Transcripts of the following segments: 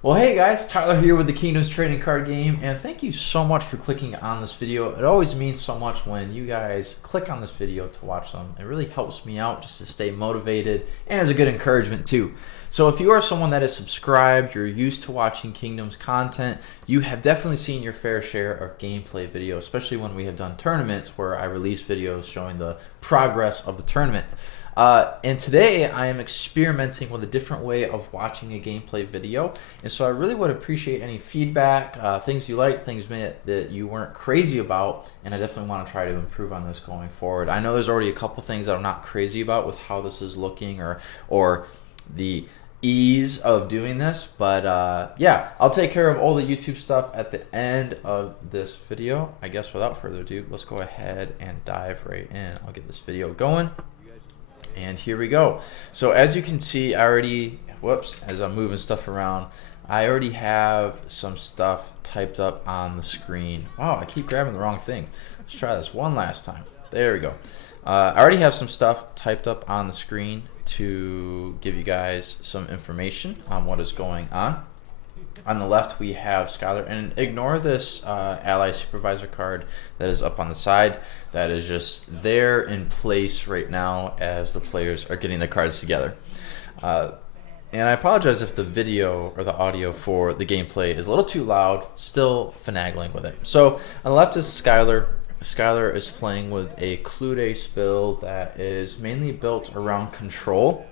Well, hey guys, Tyler here with the Kingdoms Trading Card Game, and thank you so much for clicking on this video. It always means so much when you guys click on this video to watch them. It really helps me out just to stay motivated and as a good encouragement too. So if you are someone that is subscribed, you're used to watching Kingdoms content, you have definitely seen your fair share of gameplay videos, especially when we have done tournaments where I release videos showing the progress of the tournament. And today I am experimenting with a different way of watching a gameplay video, and so I really would appreciate any feedback, things you liked, things that you weren't crazy about, and I definitely want to try to improve on this going forward. I know there's already a couple things that I'm not crazy about with how this is looking or the ease of doing this, but yeah, I'll take care of all the YouTube stuff at the end of this video. I guess without further ado, let's go ahead and dive right in. I'll get this video going. And here we go. So as you can see, I already, as I'm moving stuff around, I already have some stuff typed up on the screen. Wow, I keep grabbing the wrong thing. Let's try this one last time. There we go. I already have some stuff typed up on the screen to give you guys some information on what is going on. On the left, we have Skylar, and ignore this ally supervisor card that is up on the side. That is just there in place right now as the players are getting their cards together. And I apologize if the video or the audio for the gameplay is a little too loud, still finagling with it. So on the left is Skylar. Skylar is playing with a Cludes build that is mainly built around control.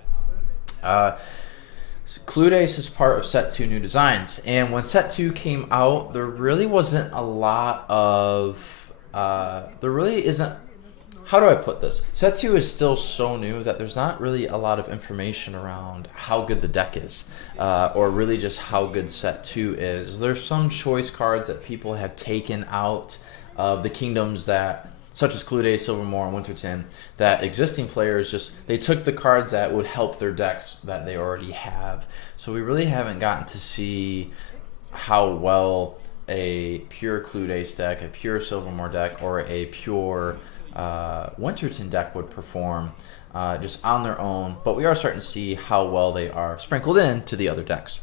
Cludes is part of Set 2 New Designs, and when Set 2 came out, there really wasn't a lot of, there really isn't, how do I put this? Set 2 is still so new that there's not really a lot of information around how good the deck is, or really just how good Set 2 is. There's some choice cards that people have taken out of the kingdoms that, such as Cludes, Silvermore, and Winterton, that existing players just, they took the cards that would help their decks that they already have. So we really haven't gotten to see how well a pure Cludes deck, a pure Silvermore deck, or a pure Winterton deck would perform just on their own. But we are starting to see how well they are sprinkled into the other decks.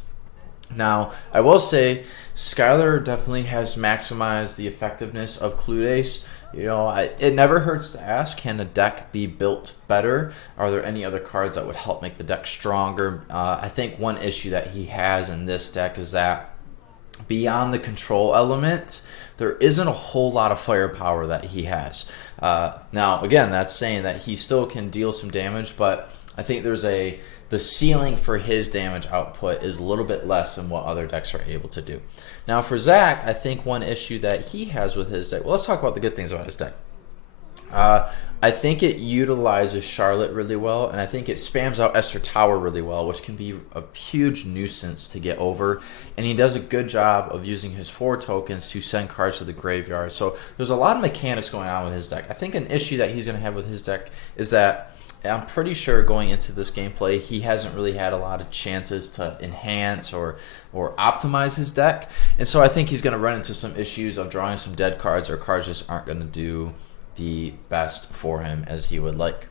Now, I will say, Skylar definitely has maximized the effectiveness of Cludes. You know, it never hurts to ask, can the deck be built better? Are there any other cards that would help make the deck stronger? I think one issue that he has in this deck is that beyond the control element, there isn't a whole lot of firepower that he has. Now, again, that's saying that he still can deal some damage, but I think the ceiling for his damage output is a little bit less than what other decks are able to do. Now for Zach, I think one issue that he has with his deck, well, let's talk about the good things about his deck. I think it utilizes Charlotte really well, and I think it spams out Ester Tower really well, which can be a huge nuisance to get over. And he does a good job of using his 4 tokens to send cards to the graveyard. So there's a lot of mechanics going on with his deck. I think an issue that he's going to have with his deck is that I'm pretty sure going into this gameplay, he hasn't really had a lot of chances to enhance or optimize his deck. And so I think he's going to run into some issues of drawing some dead cards, or cards just aren't going to do the best for him as he would like.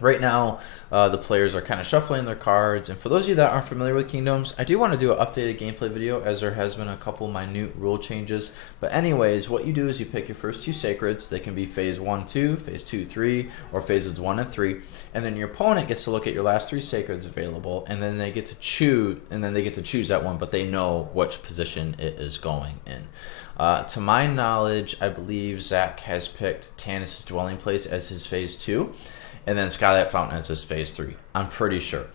Right now, the players are kind of shuffling their cards, and for those of you that aren't familiar with Kingdoms, I do want to do an updated gameplay video as there has been a couple minute rule changes. But anyways, what you do is you pick your first 2 Sacreds. They can be phase 1, 2, phase 2, 3, or phases 1 and 3, and then your opponent gets to look at your last 3 Sacreds available, and then they get to choose, that one, but they know which position it is going in. To my knowledge, I believe Zach has picked Tanis' Dwelling Place as his phase 2. And then Skylight Fountain as his phase 3. I'm pretty sure.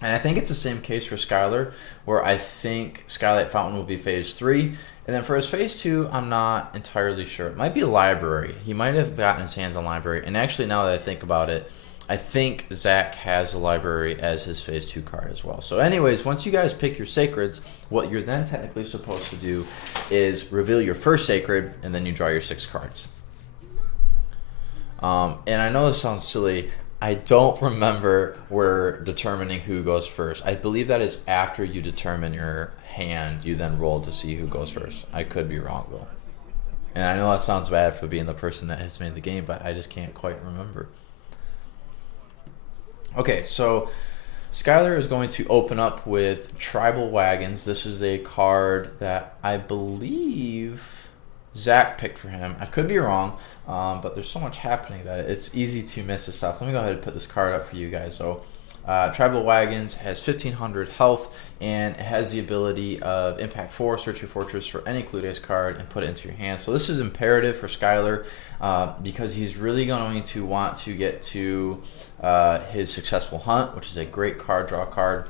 And I think it's the same case for Skylar, where I think Skylight Fountain will be phase 3. And then for his phase 2, I'm not entirely sure. It might be a library. He might have gotten his hands on library. And actually, now that I think about it, I think Zach has a library as his phase 2 card as well. So anyways, once you guys pick your Sacreds, what you're then technically supposed to do is reveal your first Sacred, and then you draw your 6 cards. And I know this sounds silly. I don't remember we're determining who goes first. I believe that is after you determine your hand, you then roll to see who goes first. I could be wrong, though. And I know that sounds bad for being the person that has made the game, but I just can't quite remember. Okay, so Skylar is going to open up with Tribal Wagons. This is a card that I believe Zach picked for him. I could be wrong, but there's so much happening that it's easy to miss this stuff. Let me go ahead and put this card up for you guys. So Tribal Wagons has 1500 health, and it has the ability of Impact 4, search your fortress for any Cludes card and put it into your hand. So this is imperative for Skylar because he's really going to want to get to his Successful Hunt, which is a great card draw card.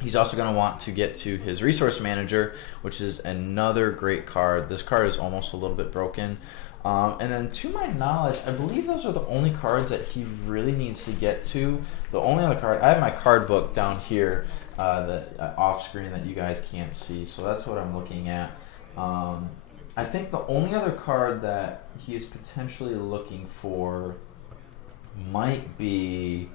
He's also going to want to get to his Resource Manager, which is another great card. This card is almost a little bit broken. And then to my knowledge, I believe those are the only cards that he really needs to get to. The only other card, I have my card book down here that off screen that you guys can't see. So that's what I'm looking at. I think the only other card that he is potentially looking for might be,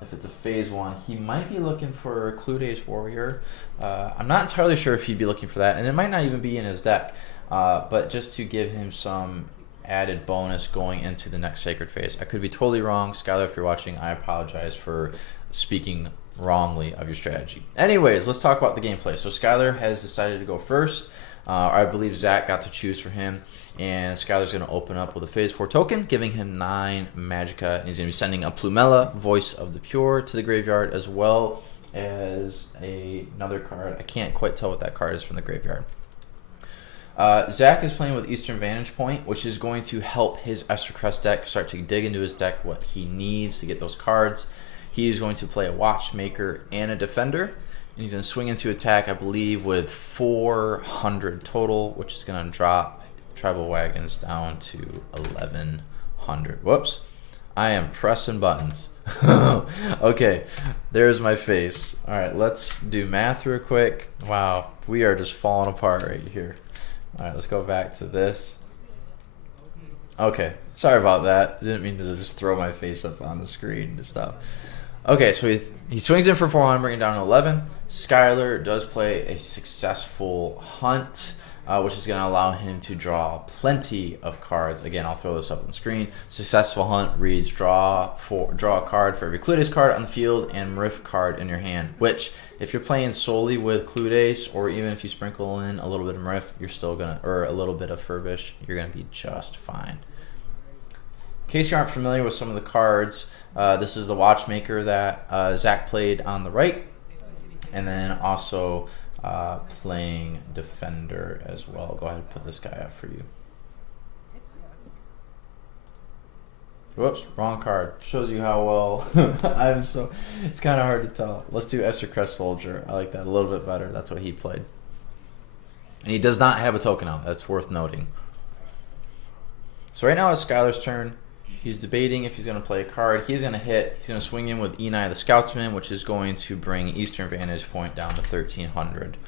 if it's a phase 1, he might be looking for Cludes Warrior. I'm not entirely sure if he'd be looking for that, and it might not even be in his deck. But just to give him some added bonus going into the next Sacred phase. I could be totally wrong. Skylar, if you're watching, I apologize for speaking wrongly of your strategy. Anyways, let's talk about the gameplay. So Skylar has decided to go first. I believe Zach got to choose for him. And Skylar's going to open up with a phase 4 token, giving him 9 Magicka. And he's going to be sending a Plumella, Voice of the Pure, to the graveyard, as well as another card. I can't quite tell what that card is from the graveyard. Zach is playing with Eastern Vantage Point, which is going to help his Estercrest deck start to dig into his deck what he needs to get those cards. He is going to play a Watchmaker and a Defender. And he's going to swing into attack, I believe, with 400 total, which is going to drop Tribal Wagons down to 1100. Whoops. I am pressing buttons. Okay, there's my face. All right, let's do math real quick. Wow, we are just falling apart right here. All right, let's go back to this. Okay, sorry about that. Didn't mean to just throw my face up on the screen and stuff. Okay, so he swings in for 400, bringing down to 11. Skylar does play a Successful Hunt, which is going to allow him to draw plenty of cards. Again, I'll throw this up on the screen. Successful Hunt reads draw a card for every Cludes card on the field and Rift card in your hand, which if you're playing solely with Cludes, or even if you sprinkle in a little bit of Rift, you're still going to, or a little bit of Furbish, you're going to be just fine. In case you aren't familiar with some of the cards, this is the Watchmaker that Zach played on the right, and then also playing Defender as well. Go ahead and put this guy up for you. Whoops, wrong card. Shows you how well I'm so. It's kind of hard to tell. Let's do Estercrest Soldier. I like that a little bit better. That's what he played. And he does not have a token out. That's worth noting. So right now it's Skylar's turn. He's debating if he's going to play a card. He's going to hit. He's going to swing in with Enai the Scoutsman, which is going to bring Eastern Vantage Point down to 1300.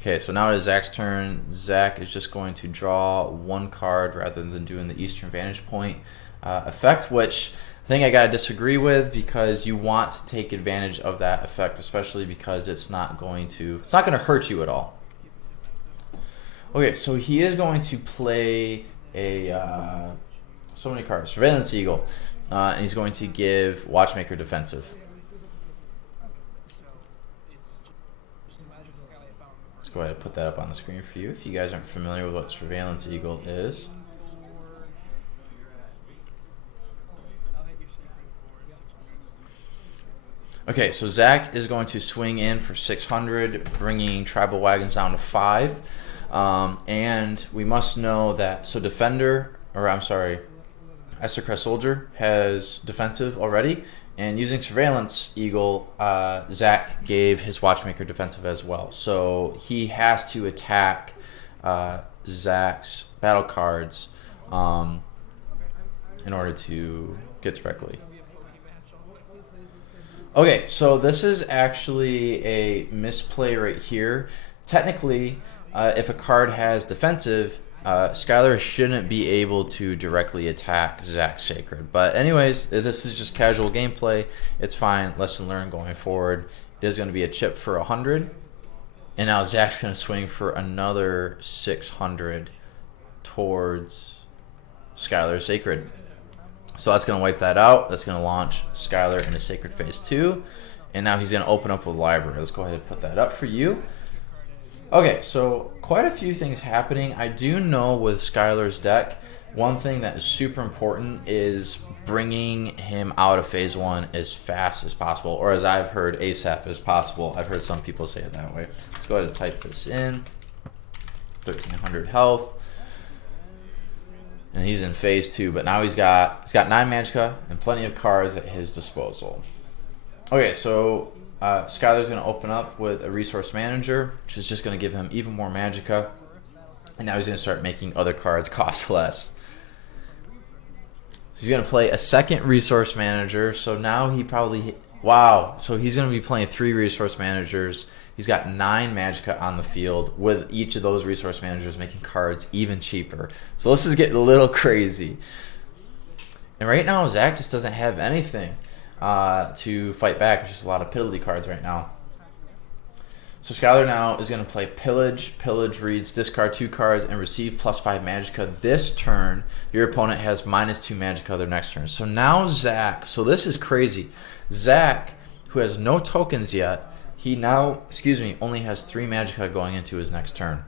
Okay, so now it is Zach's turn. Zach is just going to draw one card rather than doing the Eastern Vantage Point effect, which I think I got to disagree with, because you want to take advantage of that effect, especially because it's not going to hurt you at all. Okay, so he is going to play a so many cards. Surveillance Eagle. And he's going to give Watchmaker defensive. Let's go ahead and put that up on the screen for you if you guys aren't familiar with what Surveillance Eagle is. Okay, so Zach is going to swing in for 600, bringing Tribal Wagons down to 5. And we must know that, so Estercrest Soldier has defensive already, and using Surveillance Eagle, Zach gave his Watchmaker defensive as well. So he has to attack Zach's battle cards in order to get directly. Okay, so this is actually a misplay right here. Technically, if a card has defensive, Skylar shouldn't be able to directly attack Zach Sacred. But anyways, this is just casual gameplay. It's fine. Lesson learned going forward. It is going to be a chip for 100. And now Zach's going to swing for another 600 towards Skylar Sacred. So that's going to wipe that out. That's going to launch Skylar into Sacred Phase 2. And now he's going to open up with Library. Let's go ahead and put that up for you. Okay, so quite a few things happening. I do know with Skylar's deck, one thing that is super important is bringing him out of Phase 1 as fast as possible, or as I've heard, ASAP as possible. I've heard some people say it that way. Let's go ahead and type this in. 1,300 health. And he's in Phase 2, but now he's got 9 Magicka and plenty of cards at his disposal. Okay, so Skylar's going to open up with a Resource Manager, which is just going to give him even more Magicka. And now he's going to start making other cards cost less. He's going to play a second Resource Manager, so now he probably... Wow, so he's going to be playing 3 Resource Managers. He's got 9 Magicka on the field, with each of those Resource Managers making cards even cheaper. So this is getting a little crazy. And right now, Zach just doesn't have anything to fight back. There's just a lot of Piddly cards right now. So Skylar now is going to play Pillage. Pillage reads discard 2 cards and receive +5 Magicka this turn. Your opponent has -2 Magicka their next turn. So now Zach, so this is crazy. Zach, who has no tokens yet, he now, only has 3 Magicka going into his next turn.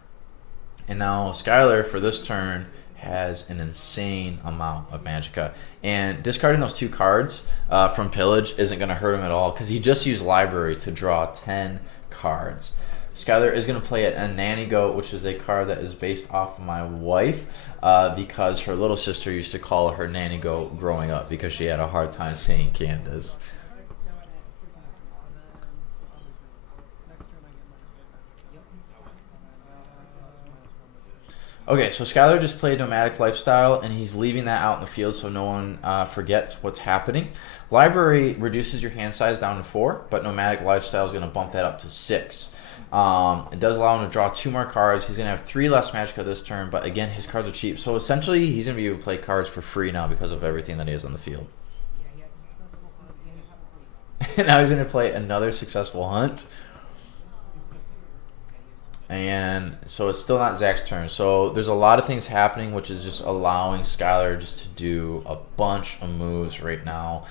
And now Skylar, for this turn, has an insane amount of Magicka. And discarding those 2 cards from Pillage isn't going to hurt him at all, because he just used Library to draw 10 cards. Skylar is going to play a Nanny Goat, which is a card that is based off of my wife, because her little sister used to call her Nanny Goat growing up because she had a hard time saying Candace. Okay, so Skylar just played Nomadic Lifestyle, and he's leaving that out in the field so no one forgets what's happening. Library reduces your hand size down to 4, but Nomadic Lifestyle is going to bump that up to 6. It does allow him to draw 2 more cards. He's going to have 3 less Magicka this turn, but again, his cards are cheap. So essentially, he's going to be able to play cards for free now because of everything that he has on the field. And now he's going to play another Successful Hunt. And so it's still not Zach's turn. So there's a lot of things happening, which is just allowing Skylar just to do a bunch of moves right now.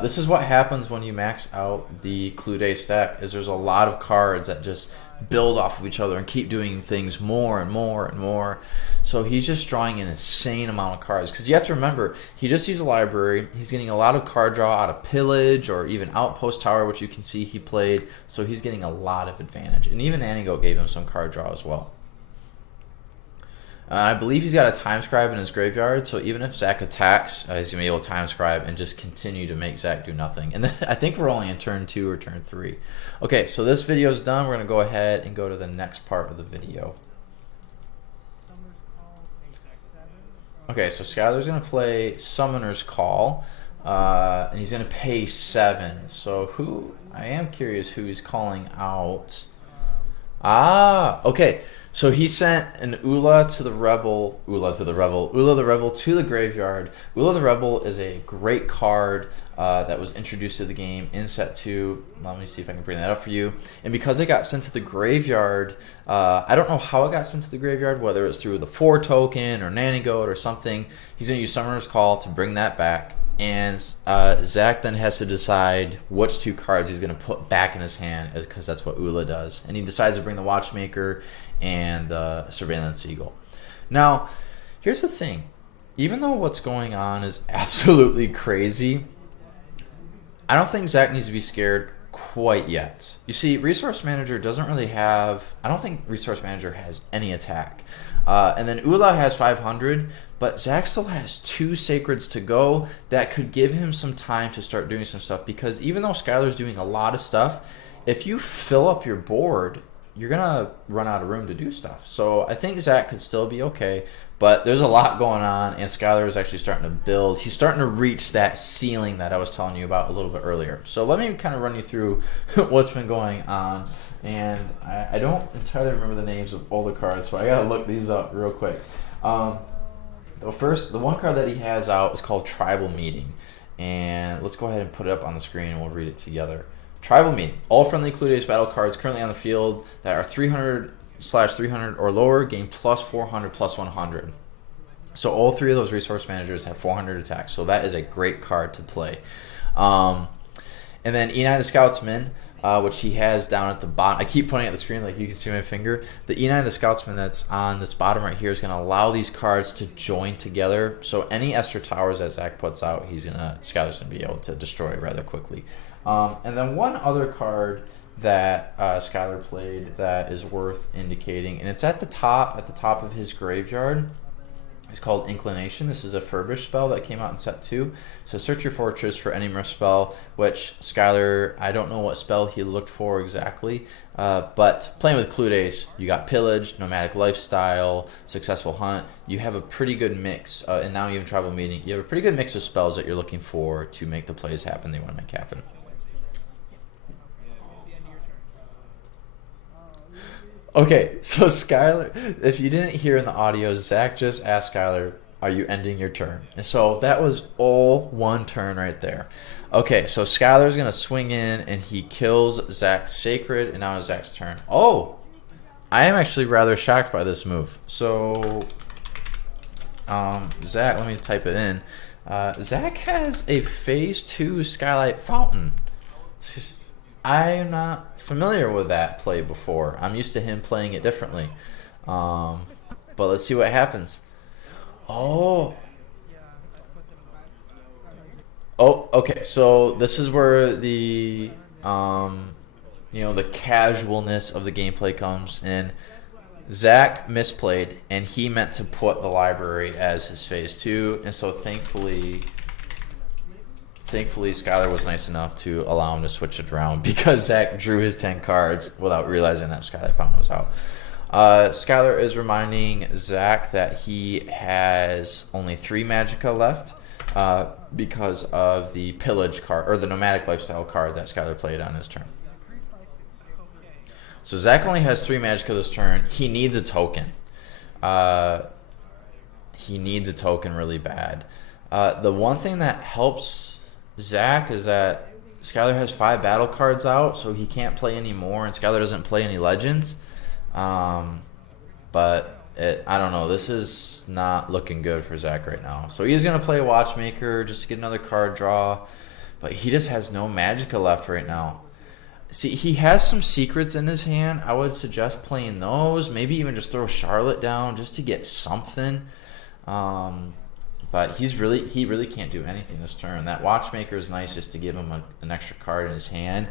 This is what happens when you max out the Cludes stack, is there's a lot of cards that just build off of each other and keep doing things more and more and more. So he's just drawing an insane amount of cards, because you have to remember, he just used a Library. He's getting a lot of card draw out of Pillage or even Outpost Tower, which you can see he played. So he's getting a lot of advantage, and even Anigo gave him some card draw as well. I believe he's got a Time Scribe in his graveyard, so even if Zach attacks, he's going to be able to Time Scribe and just continue to make Zach do nothing. And then I think we're only in turn 2 or turn 3. Okay, so this video is done. We're going to go ahead and go to the next part of the video. Okay, so Skylar's going to play Summoner's Call, and he's going to pay 7. So I am curious who he's calling out. Okay. So he sent an Ula the Rebel to the graveyard. Ula the Rebel is a great card that was introduced to the game in set 2. Let me see if I can bring that up for you. And because it got sent to the graveyard, I don't know how it got sent to the graveyard, whether it's through the 4 token or Nanny Goat or something. He's going to use Summoner's Call to bring that back. And Zach then has to decide which 2 cards he's going to put back in his hand, because that's what Ula does. And he decides to bring the Watchmaker and the Surveillance Eagle. Now, here's the thing. Even though what's going on is absolutely crazy, I don't think Zach needs to be scared quite yet. You see, Resource Manager doesn't really have... I don't think Resource Manager has any attack. And then Ula has 500, but Zach still has 2 Sacreds to go that could give him some time to start doing some stuff, because even though Skylar's doing a lot of stuff, if you fill up your board, you're going to run out of room to do stuff. So I think Zach could still be okay, but there's a lot going on, and Skylar is actually starting to build. He's starting to reach that ceiling that I was telling you about a little bit earlier. So let me kind of run you through what's been going on. And I don't entirely remember the names of all the cards, so I got to look these up real quick. The one card that he has out is called Tribal Meeting. And let's go ahead and put it up on the screen, and we'll read it together. Tribal Meeting. All friendly Cludes battle cards currently on the field that are 300/300 or lower gain +400/+100. So all three of those resource managers have 400 attacks. So that is a great card to play. And then E9 the Scoutsman, which he has down at the bottom. I keep pointing at the screen like you can see my finger. The E9 the Scoutsman that's on this bottom right here is going to allow these cards to join together. So any Ester Towers that Zach puts out, Skylar's going to be able to destroy rather quickly. And then one other card that Skylar played that is worth indicating, and it's at the top of his graveyard. It's called Inclination. This is a Furbish spell that came out in set 2. So search your fortress for any Mirth spell, which Skylar, I don't know what spell he looked for exactly, but playing with Cludes, you got Pillage, Nomadic Lifestyle, Successful Hunt. You have a pretty good mix, and now even Tribal Meeting. You have a pretty good mix of spells that you're looking for to make the plays happen they want to make happen. Okay, so Skylar, if you didn't hear in the audio, Zach just asked Skylar, are you ending your turn? And so that was all one turn right there. Okay, so Skylar's going to swing in, and he kills Zach's Sacred, and now it's Zach's turn. Oh, I am actually rather shocked by this move. So, Zach, let me type it in. Zach has a Phase 2 Skylight Fountain. I am not familiar with that play before. I'm used to him playing it differently. But let's see what happens. Oh, okay. So this is where the the casualness of the gameplay comes in. Zach misplayed, and he meant to put the library as his Phase 2, and so thankfully Skylar was nice enough to allow him to switch it around because Zach drew his 10 cards without realizing that Skylar Fountain was out. Skylar is reminding Zach that he has only 3 Magicka left because of the Pillage card, or the Nomadic Lifestyle card that Skylar played on his turn. So Zach only has 3 Magicka this turn. He needs a token. He needs a token really bad. The one thing that helps Zach is that Skylar has 5 battle cards out, so he can't play any more, and Skylar doesn't play any legends. But I don't know. This is not looking good for Zach right now. So he's going to play Watchmaker just to get another card draw, but he just has no Magicka left right now. See, he has some secrets in his hand. I would suggest playing those. Maybe even just throw Charlotte down just to get something. But he really can't do anything this turn. That Watchmaker is nice just to give him an extra card in his hand.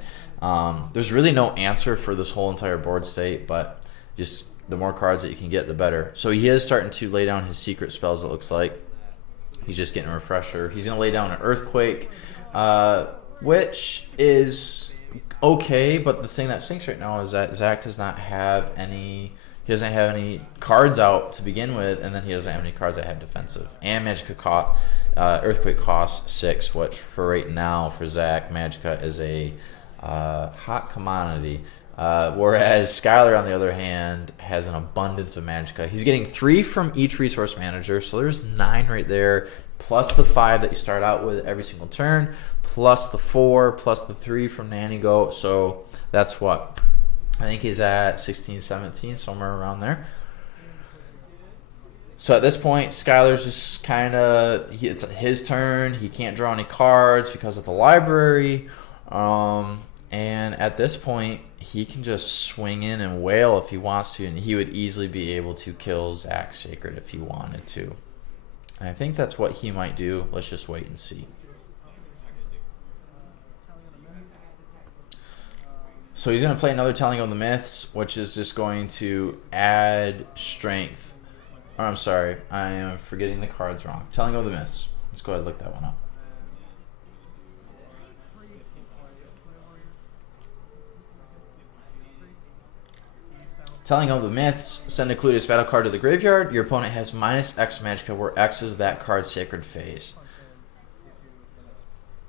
There's really no answer for this whole entire board state, but just the more cards that you can get, the better. So he is starting to lay down his secret spells, it looks like. He's just getting a refresher. He's going to lay down an Earthquake, which is okay, but the thing that stinks right now is that Zach does not have any... He doesn't have any cards out to begin with, and then he doesn't have any cards that have defensive. And Magicka Earthquake costs 6, which for right now for Zach, Magicka is a hot commodity. Whereas Skylar, on the other hand, has an abundance of Magicka. He's getting 3 from each resource manager, so there's 9 right there, plus the 5 that you start out with every single turn, plus the 4, plus the 3 from Nanny Goat. So that's what? I think he's at 16, 17, somewhere around there. So at this point, Skylar's just kind of, it's his turn. He can't draw any cards because of the library. And at this point, he can just swing in and wail if he wants to, and he would easily be able to kill Zach's Sacred if he wanted to. And I think that's what he might do. Let's just wait and see. So he's going to play another Telling of the Myths, which is just going to add strength. Or I'm sorry, I am forgetting the cards wrong. Telling of the Myths. Let's go ahead and look that one up. Telling of the Myths, send a Cludes battle card to the graveyard. Your opponent has -X Magicka, where X is that card's sacred phase.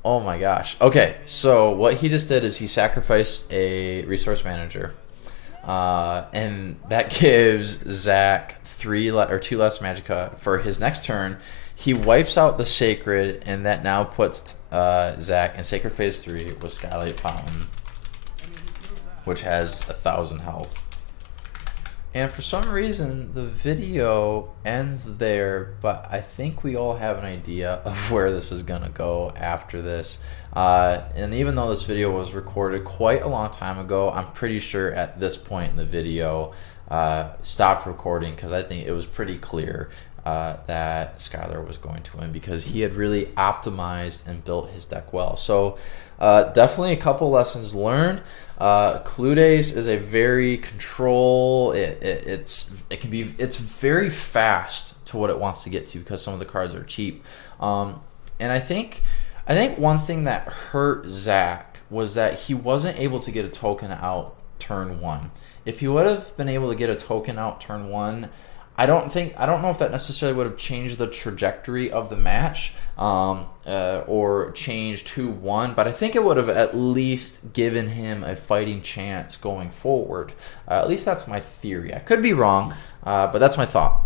Oh my gosh. Okay, so what he just did is he sacrificed a resource manager. And that gives Zach 2 less Magicka for his next turn. He wipes out the Sacred, and that now puts Zach in Sacred Phase 3 with Skylight Fountain, which has 1,000 health. And for some reason, the video ends there, but I think we all have an idea of where this is going to go after this. And even though this video was recorded quite a long time ago, I'm pretty sure at this point in the video stopped recording because I think it was pretty clear that Skylar was going to win because he had really optimized and built his deck well. So definitely a couple lessons learned. Cludes is a very it's very fast to what it wants to get to because some of the cards are cheap. And I think one thing that hurt Zach was that he wasn't able to get a token out turn one. If he would have been able to get a token out turn one, I don't know if that necessarily would have changed the trajectory of the match or changed who won, but I think it would have at least given him a fighting chance going forward. At least that's my theory. I could be wrong, but that's my thought.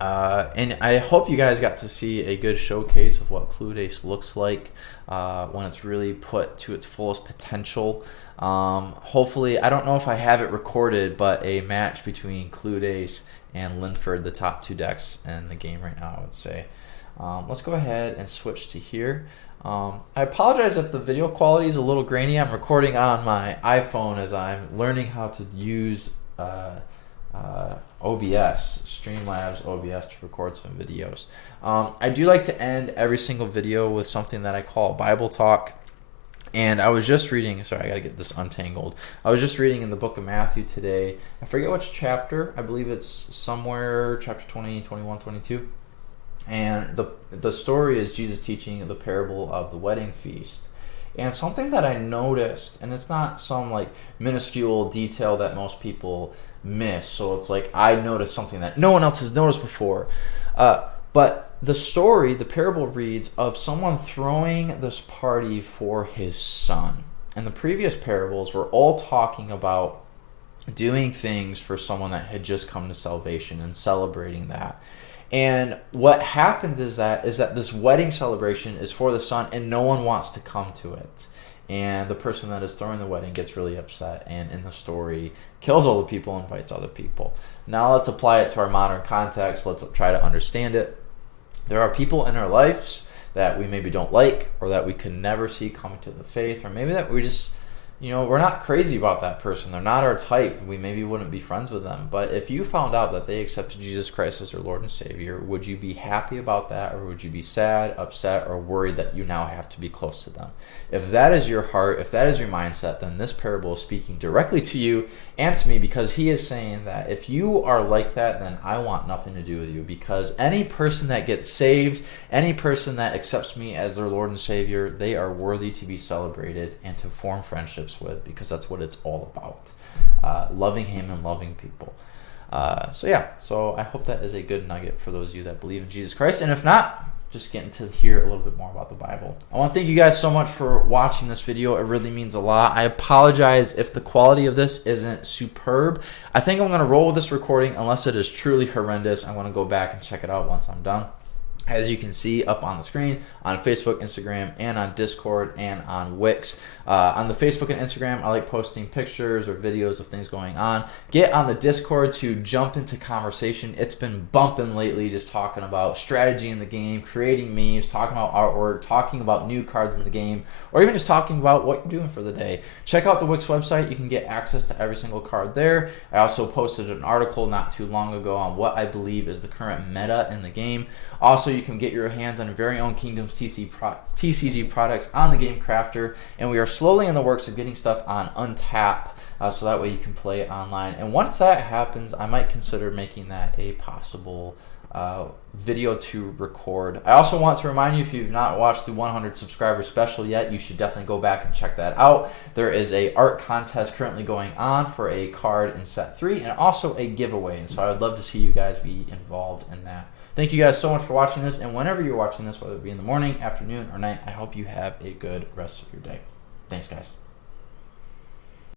And I hope you guys got to see a good showcase of what Cludes looks like when it's really put to its fullest potential. Hopefully, I don't know if I have it recorded, but a match between Cludes and Linford, the top two decks in the game right now, I would say. Let's go ahead and switch to here. I apologize if the video quality is a little grainy. I'm recording on my iPhone as I'm learning how to use OBS, Streamlabs OBS, to record some videos. I do like to end every single video with something that I call Bible talk. And I was just reading, sorry, I got to get this untangled. I was just reading in the book of Matthew today. I forget which chapter. I believe it's somewhere chapter 20, 21, 22. And the story is Jesus teaching the parable of the wedding feast. And something that I noticed, and it's not some like minuscule detail that most people miss. So it's like I noticed something that no one else has noticed before. But the story, the parable reads of someone throwing this party for his son. And the previous parables were all talking about doing things for someone that had just come to salvation and celebrating that. And what happens is that this wedding celebration is for the son and no one wants to come to it. And the person that is throwing the wedding gets really upset and in the story kills all the people and invites other people. Now let's apply it to our modern context. Let's try to understand it. There are people in our lives that we maybe don't like or that we could never see coming to the faith, or maybe that we just, we're not crazy about that person. They're not our type. We maybe wouldn't be friends with them. But if you found out that they accepted Jesus Christ as their Lord and Savior, would you be happy about that, or would you be sad, upset, or worried that you now have to be close to them? If that is your heart, if that is your mindset, then this parable is speaking directly to you and to me, because he is saying that if you are like that, then I want nothing to do with you, because any person that gets saved, any person that accepts me as their Lord and Savior, they are worthy to be celebrated and to form friendships with, because that's what it's all about, loving him and loving people. So I hope that is a good nugget for those of you that believe in Jesus Christ, and if not, just getting to hear a little bit more about the Bible. I want to thank you guys so much for watching this video. It really means a lot. I apologize if the quality of this isn't superb. I think I'm going to roll with this recording unless it is truly horrendous. I'm going to go back and check it out once I'm done. As you can see up on the screen, on Facebook, Instagram, and on Discord, and on Wix. On the Facebook and Instagram, I like posting pictures or videos of things going on. Get on the Discord to jump into conversation. It's been bumping lately, just talking about strategy in the game, creating memes, talking about artwork, talking about new cards in the game, or even just talking about what you're doing for the day. Check out the Wix website. You can get access to every single card there. I also posted an article not too long ago on what I believe is the current meta in the game. Also, you can get your hands on your very own Kingdoms TCG products on the Game Crafter, and we are slowly in the works of getting stuff on Untap, so that way you can play it online. And once that happens, I might consider making that a possible video to record. I also want to remind you, if you've not watched the 100 subscriber special yet, you should definitely go back and check that out. There is a art contest currently going on for a card in set 3, and also a giveaway, and so I would love to see you guys be involved in that. Thank you guys so much for watching this, and whenever you're watching this, whether it be in the morning, afternoon, or night, I hope you have a good rest of your day. Thanks, guys.